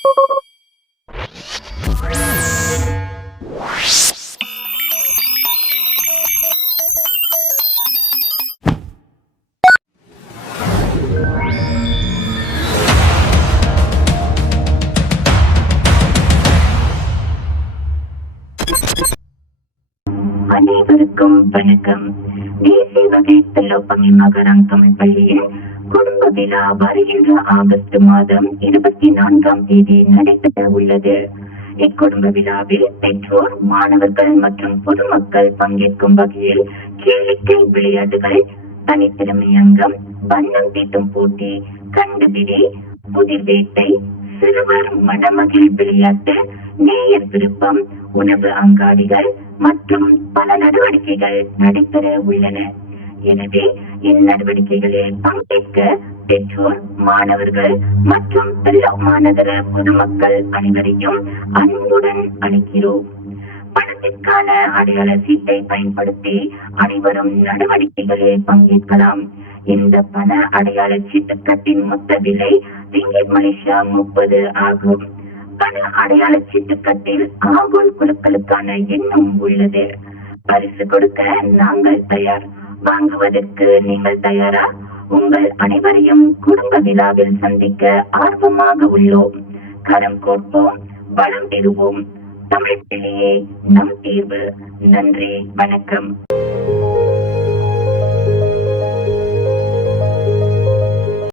அனைவருக்கும் வணக்கம். தேசிய வகை திலோப்பமி மகரம் தமிழ் பள்ளியில் குடும்ப விழா வருகின்ற ஆகஸ்ட் மாதம் 24ஆம் தேதி நடைபெற உள்ளது. இக்குடும்ப விழாவில் பெற்றோர், மாணவர்கள் மற்றும் பொதுமக்கள் பங்கேற்கும் வகையில் கேளிக்கை விளையாட்டுகள், தனித்திறமை அங்கம், வண்ணம் தீட்டும் போட்டி, கண்டுபிடி, புதிர் வேட்டை, சிறுவர் மணமகிழ் விளையாட்டு, நேயர் விருப்பம், உணவு அங்காடிகள் மற்றும் பல நடவடிக்கைகள் நடைபெற உள்ளன. எனவே இந்நடவடிக்கைகளில் பங்கேற்க பெற்றோர், மாணவர்கள் மற்றும் மாநகர பொதுமக்கள் அனைவரையும் அன்புடன் அழைக்கிறோம். பணத்திற்கான அடையாள சீட்டை பயன்படுத்தி அனைவரும் நடவடிக்கைகளில் பங்கேற்கலாம். இந்த பண அடையாள சீட்டுக்கட்டின் மொத்த விலை ரிங்கிட் மலேசியா 30 ஆகும். பண அடையாள சீட்டுக்கட்டில் ஆகோல் குழுக்களுக்கான எண்ணும் உள்ளது. பரிசு கொடுக்க நாங்கள் தயார். வாங்குவதற்கு நீங்கள் தயாரா? உங்கள் அனைவரையும் குடும்ப விழாவில் சந்திக்க ஆர்வமாக உள்ளோம். கரம் கோர்ப்போம், வளம் பெறுவோம். தமிழ் பிள்ளையே நம் தீர்வு. நன்றி, வணக்கம்.